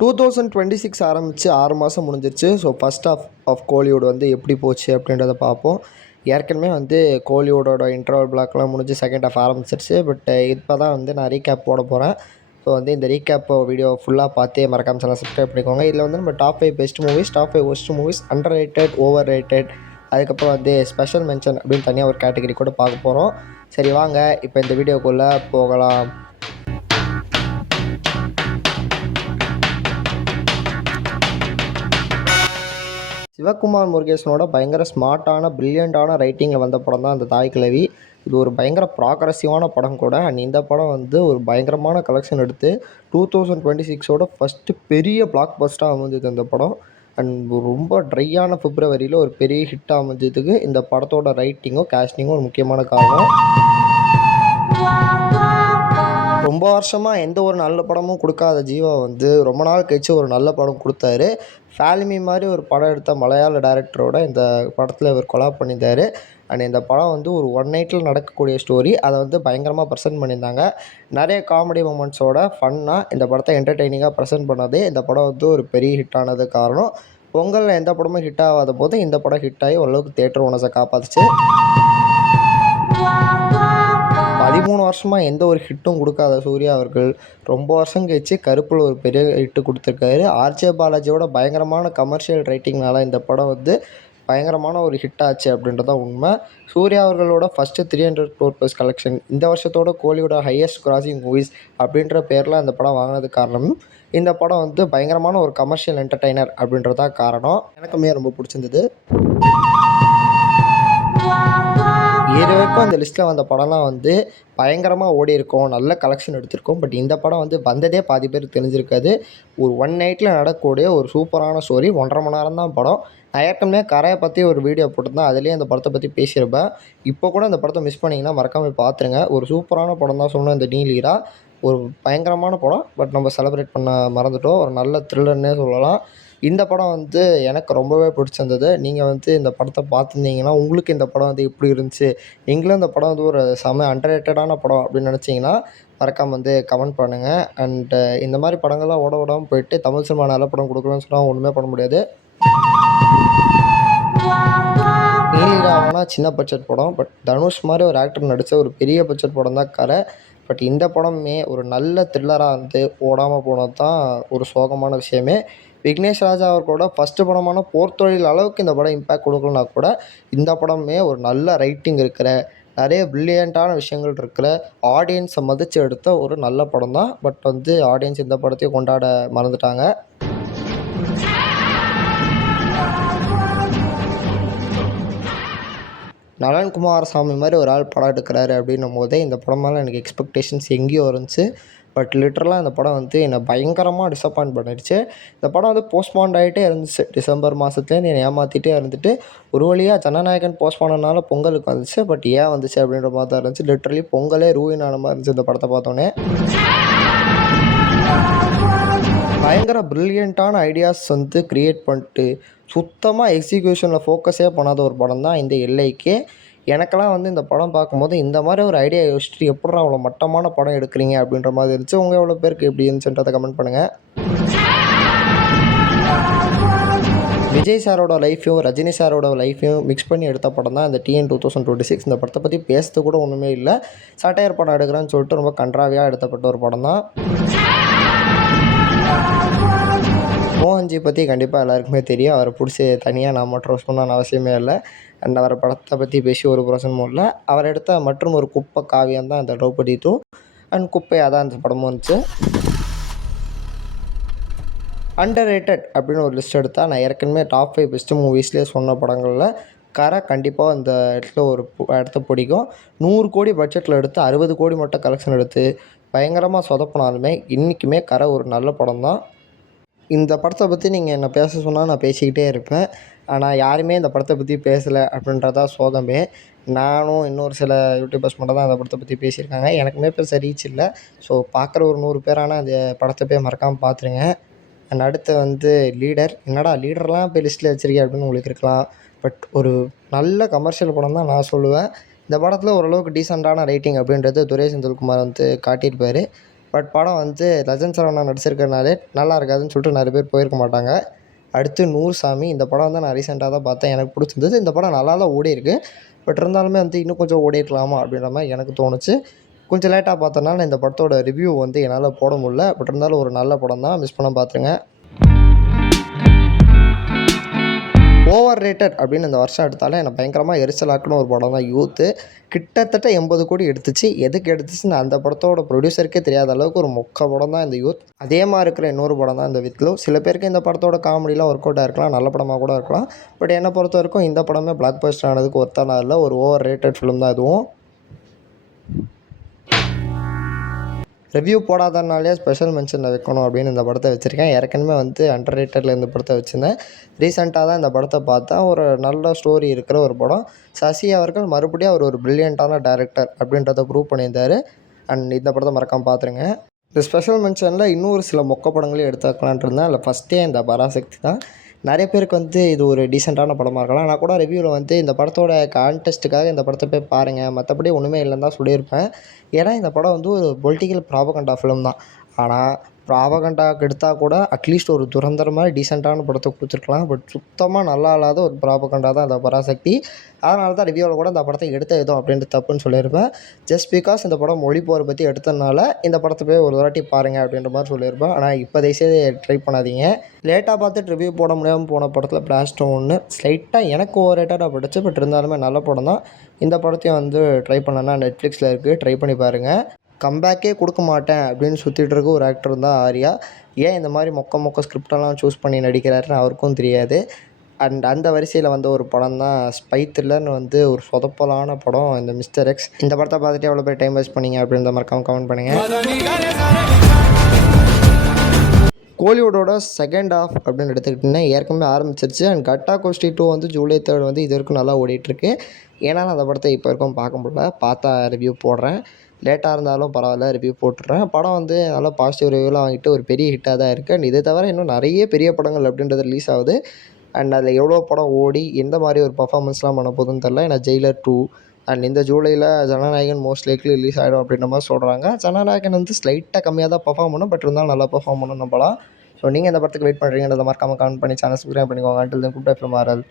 2026 ஆரம்பித்து 6 மாதம் முடிஞ்சிருச்சு. ஸோ ஃபஸ்ட் ஆஃப் கோலிவுட் வந்து எப்படி போச்சு அப்படின்றத பார்ப்போம். ஏற்கனவே வந்து கோலிவுடோட இன்டர்வல் பிளாக்லாம் முடிஞ்சு செகண்ட் ஆஃப் ஆரம்பிச்சிருச்சு. பட் இப்போ தான் வந்து நான் ரீகேப் போட போகிறேன். ஸோ வந்து இந்த ரீகேப் வீடியோ ஃபுல்லாக பார்த்தே மறக்காம சேனல் சப்ஸ்கிரைப் பண்ணிக்கோங்க. இதில் வந்து நம்ம top 5 best movies, top 5 worst movies, under rated, over rated, அதுக்கப்புறம் வந்து ஸ்பெஷல் மென்ஷன் அப்படின்னு தனியாக ஒரு கேட்டகரி கூட பார்க்க போகிறோம். சரி வாங்க இப்போ இந்த வீடியோக்குள்ளே போகலாம். சிவகுமார் முருகேசனோட பயங்கர ஸ்மார்ட்டான பிரில்லியண்ட்டான ரைட்டிங்கில் வந்த படம் தான் அந்த தாய் கிழவி. இது ஒரு பயங்கர ப்ராக்ரஸிவான படம் கூட. அண்ட் இந்த படம் வந்து ஒரு பயங்கரமான கலெக்ஷன் எடுத்து 2026ஓட ஃபஸ்ட்டு பெரிய பிளாக் பஸ்ட்டாக அமைஞ்சது இந்த படம். அண்ட் ரொம்ப ட்ரையான பிப்ரவரியில் ஒரு பெரிய ஹிட்டாக அமைஞ்சதுக்கு இந்த படத்தோட ரைட்டிங்கும் கேஸ்டிங்கும் ஒரு முக்கியமான காரணம். ரொம்ப வருஷமாக எந்த ஒரு நல்ல படமும் கொடுக்காத ஜீவா வந்து ரொம்ப நாள் கழிச்சு ஒரு நல்ல படம் கொடுத்தாரு. ஃபேலிமி மாதிரி ஒரு படம் எடுத்த மலையாள டேரக்டரோட இந்த படத்தில் இவர் கொலாப் பண்ணியிருந்தார். அண்ட் இந்த படம் வந்து ஒரு ஒன் நைட்டில் நடக்கக்கூடிய ஸ்டோரி. அதை வந்து பயங்கரமாக ப்ரெசென்ட் பண்ணியிருந்தாங்க. நிறைய காமெடி மூமெண்ட்ஸோட ஃபன்னாக இந்த படத்தை என்டர்டெய்னிங்காக ப்ரெசென்ட் பண்ணதே இந்த படம் வந்து ஒரு பெரிய ஹிட் ஆனது காரணம். பொங்கலில் எந்த படமும் ஹிட் ஆகாத போது இந்த படம் ஹிட் ஆகி ஓரளவுக்கு தியேட்டர் ஓனர்ஸை காப்பாற்றுச்சு. 13 வருஷமாக எந்த ஒரு ஹிட்டும் கொடுக்காத சூர்யா அவர்கள் ரொம்ப வருஷம் கழிச்சு கருப்பில் ஒரு பெரிய ஹிட்டு கொடுத்துருக்காரு. ஆர்ஜே பாலாஜியோட பயங்கரமான கமர்ஷியல் ரைட்டிங்னால இந்த படம் வந்து பயங்கரமான ஒரு ஹிட் ஆச்சு அப்படின்றதான் உண்மை. சூர்யா அவர்களோட ஃபஸ்ட்டு 300 crore+ கலெக்ஷன், இந்த வருஷத்தோட கோலியோட ஹையஸ்ட் கிராசிங் மூவிஸ் அப்படின்ற பேரில் அந்த படம் வாங்கினது காரணம். இந்த படம் வந்து பயங்கரமான ஒரு கமர்ஷியல் என்டர்டெய்னர் அப்படின்றதான் காரணம். எனக்குமே ரொம்ப பிடிச்சிருந்தது. வரைக்கும் அந்த லிஸ்ட்டில் வந்த படம்லாம் வந்து பயங்கரமாக ஓடி இருக்கும், நல்ல கலெக்ஷன் எடுத்திருக்கோம். பட் இந்த படம் வந்து வந்ததே பாதி பேர் தெரிஞ்சிருக்காது. ஒரு ஒன் நைட்டில் நடக்கக்கூடிய ஒரு சூப்பரான ஸ்டோரி. 1.5 மணி நேரம் தான் படம். நான் ஏற்கனவே கரையை பற்றி ஒரு வீடியோ போட்டிருந்தேன், அதுலேயே அந்த படத்தை பற்றி பேசியிருப்பேன். இப்போ கூட அந்த படத்தை மிஸ் பண்ணிங்கன்னா மறக்காமல் பார்த்துருங்க. ஒரு சூப்பரான படம் தான் சொன்னேன் இந்த நீலீரா. ஒரு பயங்கரமான படம். பட் நம்ம செலிப்ரேட் பண்ண மறந்துட்டோம். ஒரு நல்ல த்ரில்லர்னே சொல்லலாம். இந்த படம் வந்து எனக்கு ரொம்பவே பிடிச்சிருந்தது. நீங்கள் வந்து இந்த படத்தை பார்த்துருந்தீங்கன்னா உங்களுக்கு இந்த படம் வந்து எப்படி இருந்துச்சு, நீங்களும் இந்த படம் வந்து ஒரு செம அண்டர்ரேட்டடான படம் அப்படின்னு நினச்சிங்கன்னா மறக்காமல் வந்து கமெண்ட் பண்ணுங்கள். அண்டு இந்த மாதிரி படங்கள்லாம் ஓட விடாமல் போயிட்டு தமிழ் சினிமா நல்ல படம் கொடுக்கணும்னு சொன்னால் ஒன்றுமே பண்ண முடியாது. நீலிராவனா சின்ன பட்ஜெட் படம். பட் தனுஷ் மாதிரி ஒரு ஆக்டர் நடித்த ஒரு பெரிய பட்ஜெட் படம் தான் கரை. பட் இந்த படமே ஒரு நல்ல த்ரில்லராக வந்து ஓடாமல் போனது தான் ஒரு சோகமான விஷயமே. விக்னேஷ் ராஜா அவர்களோட ஃபஸ்ட்டு படமான போர்த்தொழில் அளவுக்கு இந்த படம் இம்பேக்ட் கொடுக்கலனா கூட இந்த படமே ஒரு நல்ல ரைட்டிங் இருக்கிற, நிறைய ப்ரில்லியண்ட்டான விஷயங்கள் இருக்கிற, ஆடியன்ஸை மதித்து எடுத்த ஒரு நல்ல படம் தான். பட் வந்து ஆடியன்ஸ் இந்த படத்தையும் கொண்டாட மறந்துட்டாங்க. நலன் குமாரசாமி மாதிரி ஒரு ஆள் படம் எடுக்கிறாரு அப்படின்னும் போதே இந்த படம் மேலே எனக்கு எக்ஸ்பெக்டேஷன்ஸ் எங்கேயோ இருந்துச்சு. பட் லிட்டரலாக இந்த படம் வந்து என்னை பயங்கரமாக டிசப்பாயிண்ட் பண்ணிடுச்சு. இந்த படம் வந்து போஸ்ட்பாண்ட் ஆகிட்டே இருந்துச்சு. டிசம்பர் மாதத்துலேருந்து என்னை ஏமாற்றிட்டே இருந்துட்டு ஒரு வழியாக ஜனநாயகன் போஸ்ட்பான் ஆனால பொங்கலுக்கு வந்துச்சு. பட் ஏன் வந்துச்சு அப்படின்ற மாதிரி தான் இருந்துச்சு. லிட்டரலி பொங்கலே ரூயின் ஆன மாதிரி இருந்துச்சு இந்த படத்தை பார்த்தோன்னே. பயங்கர ப்ரில்லியண்ட்டான ஐடியாஸ் வந்து க்ரியேட் பண்ணிட்டு சுத்தமாக எக்ஸிக்யூஷனில் ஃபோக்கஸே பண்ணாத ஒரு படம் தான் இந்த எல்லைக்கே. எனக்கெல்லாம் வந்து இந்த படம் பார்க்கும்போது இந்த மாதிரி ஒரு ஐடியா யோசிச்சுட்டு எப்பட்றா அவ்வளோ மட்டமான படம் எடுக்கிறீங்க அப்படின்ற மாதிரி இருந்துச்சு. உங்கள் எவ்வளோ பேருக்கு எப்படி இருந்துச்சுன்றதை கமெண்ட் பண்ணுங்கள். விஜய் சாரோட லைஃப்பையும் ரஜினி சாரோட லைஃப்பையும் மிக்ஸ் பண்ணி எடுத்த படம் தான் இந்த TN 2026. இந்த படத்தை பற்றி பேசுறது கூட ஒன்றுமே இல்லை. சட்டையர் படம் எடுக்கிறான்னு சொல்லிட்டு ரொம்ப கன்றாவியாக எடுத்தப்பட்ட ஒரு படம் தான். மோகன்ஜி பற்றி கண்டிப்பாக எல்லாருக்குமே தெரியும். அவரை பிடிச்சி தனியாக நான் மட்டும் ரோஸ் பண்ணணும்னு அவசியமே இல்லை. அண்ட் அவர் படத்தை பற்றி பேசி ஒரு பிரச்சனமும் இல்லை. அவர் எடுத்த மற்றும் ஒரு குப்பை காவியம் தான் இந்த திரௌபதி 2. அண்ட் குப்பையாக தான் இந்த படமும் இருந்துச்சு. அண்டர் ரேட்டட் அப்படின்னு ஒரு லிஸ்ட் எடுத்தால் நான் ஏற்கனவே டாப் 5 பெஸ்ட்டு மூவிஸ்லேயே சொன்ன படங்களில் கரை கண்டிப்பாக இந்த இடத்துல ஒரு இடத்த பிடிக்கும். 100 கோடி பட்ஜெட்டில் எடுத்து 60 கோடி மட்டும் கலெக்ஷன் எடுத்து பயங்கரமாக சொதப்பினாலுமே இன்றைக்குமே கரை ஒரு நல்ல படம் தான். இந்த படத்தை பற்றி நீங்கள் என்ன பேச சொன்னால் நான் பேசிக்கிட்டே இருப்பேன். ஆனால் யாருமே இந்த படத்தை பற்றி பேசலை அப்படின்றதா சோகமே. நானும் இன்னொரு சில யூடியூபர்ஸ் மட்டும் தான் அந்த படத்தை பற்றி பேசியிருக்காங்க. எனக்குமே பெருசாக ரீச் இல்லை. ஸோ பார்க்குற ஒரு 100 பேரான அந்த படத்தை போய் மறக்காமல் பார்த்துருங்க. அண்ட் அடுத்து வந்து லீடர். என்னடா லீடர்லாம் போய் லிஸ்ட்டில் வச்சுருக்கேன் அப்படின்னு உங்களுக்கு இருக்கலாம். பட் ஒரு நல்ல கமர்ஷியல் படம் தான் நான் சொல்லுவேன். இந்த படத்தில் ஓரளவுக்கு டீசெண்டான ரைட்டிங் அப்படின்றது துரை செந்தில்குமார் வந்து காட்டியிருப்பார். பட் படம் வந்து லெஜண்ட் சரவணா நடிச்சிருக்கனாலே நல்லா இருக்காதுன்னு சொல்லிட்டு நிறைய பேர் போயிருக்க மாட்டாங்க. அடுத்து நூறுசாமி. இந்த படம் வந்து நான் ரீசெண்டாக தான் பார்த்தேன். எனக்கு பிடிச்சிருந்தது. இந்த படம் நல்லா தான் ஓடியிருக்கு. பட் இருந்தாலுமே வந்து இன்னும் கொஞ்சம் ஓடியிருக்கலாமா அப்படின்ற மாதிரி எனக்கு தோணுச்சு. கொஞ்சம் லேட்டாக பார்த்தனால இந்த படத்தோட ரிவ்யூ வந்து என்னால் போட முடியல. பட் இருந்தாலும் ஒரு நல்ல படம் தான். மிஸ் பண்ணாம பார்த்துருங்க. ஓவர் ரேட்டட் அப்படின்னு இந்த வருஷம் எடுத்தாலே எனக்கு பயங்கரமாக எரிச்சலாக்குன ஒரு படம் தான் யூத்து. கிட்டத்தட்ட 80 கோடி எடுத்துச்சு. எதுக்கு எடுத்துச்சுன்னு அந்த படத்தோட ப்ரொடியூசருக்கே தெரியாத அளவுக்கு ஒரு மொக்க படம் தான் இந்த யூத். அதே மாதிரி இருக்கிற இன்னொரு படம் தான் இந்த வித் லவ். சில பேருக்கு இந்த படத்தோட காமெடிலாம் ஒர்க் அவுட் ஆகிருக்கலாம், நல்ல படமாக கூட இருக்கலாம். பட் என்னை பொறுத்த வரைக்கும் இந்த படமே பிளாக் பஸ்டர் ஆனதுக்கு ஒருத்தனாக இல்லை, ஒரு ஓவர் ரேட்டட் ஃபிலிம் தான் இதுவும். ரிவ்யூ போடாதனாலே ஸ்பெஷல் மென்ஷனில் வைக்கணும் அப்படின்னு இந்த படத்தை வச்சுருக்கேன். ஏற்கனவே வந்து அண்டர் ரேட்டடில் இந்த படத்தை வச்சுருந்தேன். ரீசெண்டாக தான் இந்த படத்தை பார்த்தா ஒரு நல்ல ஸ்டோரி இருக்கிற ஒரு படம். சசி அவர்கள் மறுபடியும் அவர் ஒரு பிரில்லியண்ட்டான டேரக்டர் அப்படின்றத ப்ரூவ் பண்ணியிருந்தார். அண்ட் இந்த படத்தை மறக்காமல் பார்த்துருங்க. இந்த ஸ்பெஷல் மென்ஷனில் இன்னொரு சில மொக்க படங்களையும் எடுத்துக்கலான்ட்டு இருந்தேன். அதில் ஃபஸ்ட்டே இந்த பராசக்தி தான். நிறைய பேருக்கு வந்து இது ஒரு டீசெண்டான படமாக இருக்கலாம். நான் கூட ரிவ்யூவில் வந்து இந்த படத்தோட கான்டெஸ்ட்டுக்காக இந்த படத்தை போய் பாருங்கள், மற்றபடி ஒன்றுமே இல்லைன்னு தான் சொல்லியிருப்பேன். ஏன்னா இந்த படம் வந்து ஒரு பொலிட்டிக்கல் ப்ராபகண்டா ஃபிலிம் தான். ஆனால் ப்ராபகண்டாவுக்கு எடுத்தால் கூட அட்லீஸ்ட் ஒரு துரந்தர மாதிரி டீசெண்டான படத்தை கொடுத்துருக்கலாம். பட் சுத்தமாக நல்லா இல்லாத ஒரு ப்ராபகண்டா தான் அந்த பராசக்தி. அதனால தான் ரிவ்யூவில் கூட இந்த படத்தை எடுத்த விதம் அப்படின்ட்டு தப்புன்னு சொல்லியிருப்பேன். ஜஸ்ட் பிகாஸ் இந்த படம் மொழி போரை பற்றி எடுத்ததுனால இந்த படத்தை போய் ஒரு வாட்டி பாருங்கள் அப்படின்ற மாதிரி சொல்லியிருப்பேன். ஆனால் இப்போ தயவுசெய்து ட்ரை பண்ணாதீங்க. லேட்டாக பார்த்துட்டு ரிவ்யூ போட முடியாமல் போன படத்தில் பிளாஸ்ட் ஒன்று ஸ்லைட்டாக எனக்கு ஓவர் ரேட்டடாக பட்டுச்சு. பட் இருந்தாலுமே நல்ல படம் தான். இந்த படத்தையும் வந்து ட்ரை பண்ணனா நெட்ஃப்ளிக்ஸில் இருக்குது, ட்ரை பண்ணி பாருங்கள். கம்பேக்கே கொடுக்க மாட்டேன் அப்படின்னு சுற்றிட்டு இருக்க ஒரு ஆக்டர் தான் ஆர்யா. ஏன் இந்த மாதிரி மொக்க ஸ்கிரிப்டெல்லாம் சூஸ் பண்ணி நடிக்கிறாருன்னு அவருக்கும் தெரியாது. அண்ட் அந்த வரிசையில் வந்த ஒரு படம் தான் ஸ்பை த்ரில்லர்னு வந்து ஒரு சொதப்பலான படம் இந்த மிஸ்டர் எக்ஸ். இந்த படத்தை பார்த்துட்டு எவ்வளோ பேர் டைம் வேஸ்ட் பண்ணிங்க அப்படின்ற மறக்காமல் கமெண்ட் பண்ணுங்கள். கோலிவுட்டோட செகண்ட் ஹாஃப் அப்படின்னு எடுத்துக்கிட்டிங்கன்னா ஏற்கனவே ஆரம்பிச்சிருச்சு. அண்ட் கட்டா கோஸ்டி 2 வந்து ஜூலை 3 வந்து இது வரைக்கும் நல்லா ஓடிட்டுருக்கு. ஏன்னா அந்த படத்தை இப்போ வரைக்கும் பார்க்க முடியல. பார்த்தா ரிவ்யூ போடுறேன். லேட்டாக இருந்தாலும் பரவாயில்ல, ரிவ்யூ போட்டுடுறேன். படம் வந்து நல்லா பாசிட்டிவ் ரிவ்யூலாம் வாங்கிட்டு ஒரு பெரிய ஹிட்டாக தான் இருக்குது. அண்ட் இதை தவிர இன்னும் நிறைய பெரிய படங்கள் அப்படின்றது ரிலீஸ் ஆகுது. அண்ட் அதில் எவ்வளோ படம் ஓடி எந்த மாதிரி ஒரு பர்ஃபார்மன்ஸ்லாம் பண்ண போகுதுன்னு தெரில. ஏன்னா ஜெயிலர் 2 அண்ட் இந்த ஜூலையில் ஜனநாயகன் மோஸ்ட் லைக்லி ரிலீஸ் ஆகிடும் அப்படின்ற மாதிரி சொல்கிறாங்க. ஜனநாயகன் வந்து ஸ்லைட்டாக கம்மியாக தான் பர்ஃபார்ம் பண்ணும். பட் இருந்தாலும் நல்லா பர்ஃபார்ம் பண்ணணும் நம்பலாம். ஸோ நீங்கள் இந்த படத்துக்கு வெயிட் பண்ணுறீங்கன்றத மறக்காமல் கமெண்ட் பண்ணி சேனல் சப்ஸ்கிரைப் பண்ணிக்கோங்க. Until then good bye from RL.